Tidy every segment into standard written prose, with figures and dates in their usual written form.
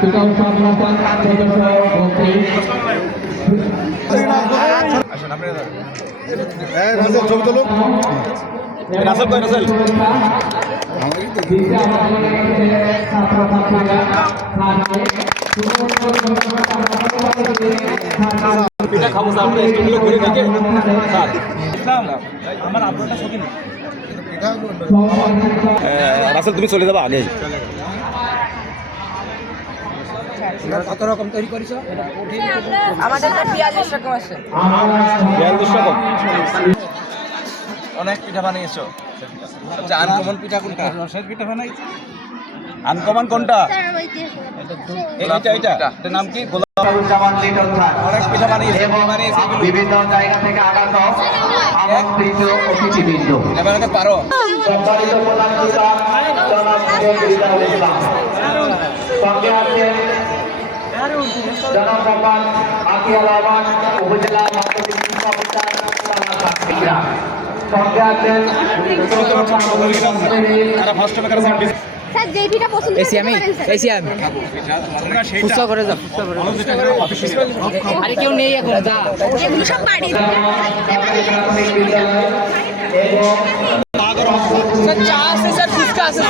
পিতা উৎসব ছবি তুলুন। রাসেল কই রাসেল? পিঠা খাবো স্যার, আমরা স্টুডিও ঘুরে দেখে স্যার আমার আপনারটা শৌখিন। রাসেল তুমি চলে যাবা আগে। কত রকম তৈরি করেছ? আমাদের 42 রকম আছে। 42 রকম। অনেক পিঠা বানিয়েছো। সবচেয়ে আনকমন পিঠা কোনটা? রসের পিঠা বানাইছি। আনকমন কোনটা? এটার নাম কি? অনেক পিঠা বানিয়েছে। বিভিন্ন জায়গা থেকে আগত আমন্ত্রিত অতিথিবৃন্দ এবার পারো। সম্মানিত প্রধান অতিথি জনাব রিজাউল ইসলাম, সঙ্গে আছেন জনাব মোহাম্মদ আকিয়ার রহমান, উপজেলা মাধ্যমিক শিক্ষা অফিসার থানা, সঙ্গে আছেন স্যার যে পিঠা পছন্দ ফুসা করে যা, আরে কেউ নেই এখন যা, এগুলো সব বাড়ি প্রাথমিক বিদ্যালয় এবং স্যার চা আছে, স্যার ফুচকা আছে,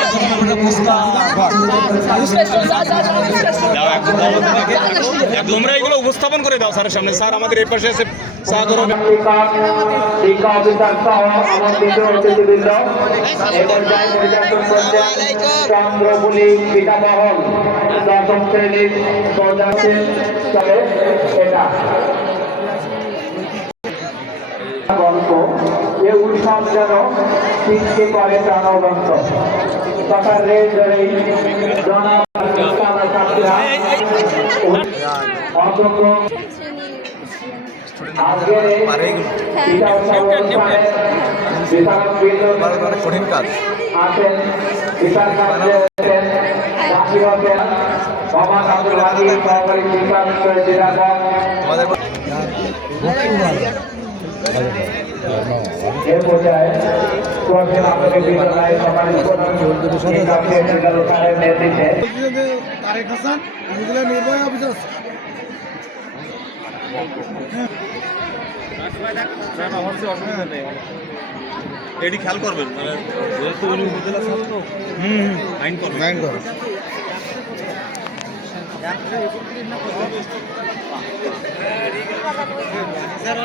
তোমরা এগুলো উপস্থাপন করে দাও স্যারের সামনে। স্যার আমাদের এই পাশে আছে চা গরম। শিক্ষা অফিসার সহ আমন্ত্রিত অতিথিবৃন্দ এবং চন্দ্রপুলি পিতামহল দশম শ্রেণীর প্রজাতির চলে এটা গল্প এ উৎসব যেন সৃষ্টি করে প্রাণবন্ত তথা রে ধরেই অগ্রক্রম কঠিন কাজ। আছেন বিশাল কাজে মোহাম্মদ আব্দুল হাদি সহকারী শিক্ষা অফিসার জেলা এর পর্যায়ে চলছেন আপনাদের বিদ্যালয়ে সমাজের নেতৃত্বে তারেক হাসান উপজেলা নির্বাহী অফিসার। এটি খেয়াল করবেন, মানে যেহেতু উনি উপজেলা ছাত্র আইন করবেন, আইন করবেন। স্যার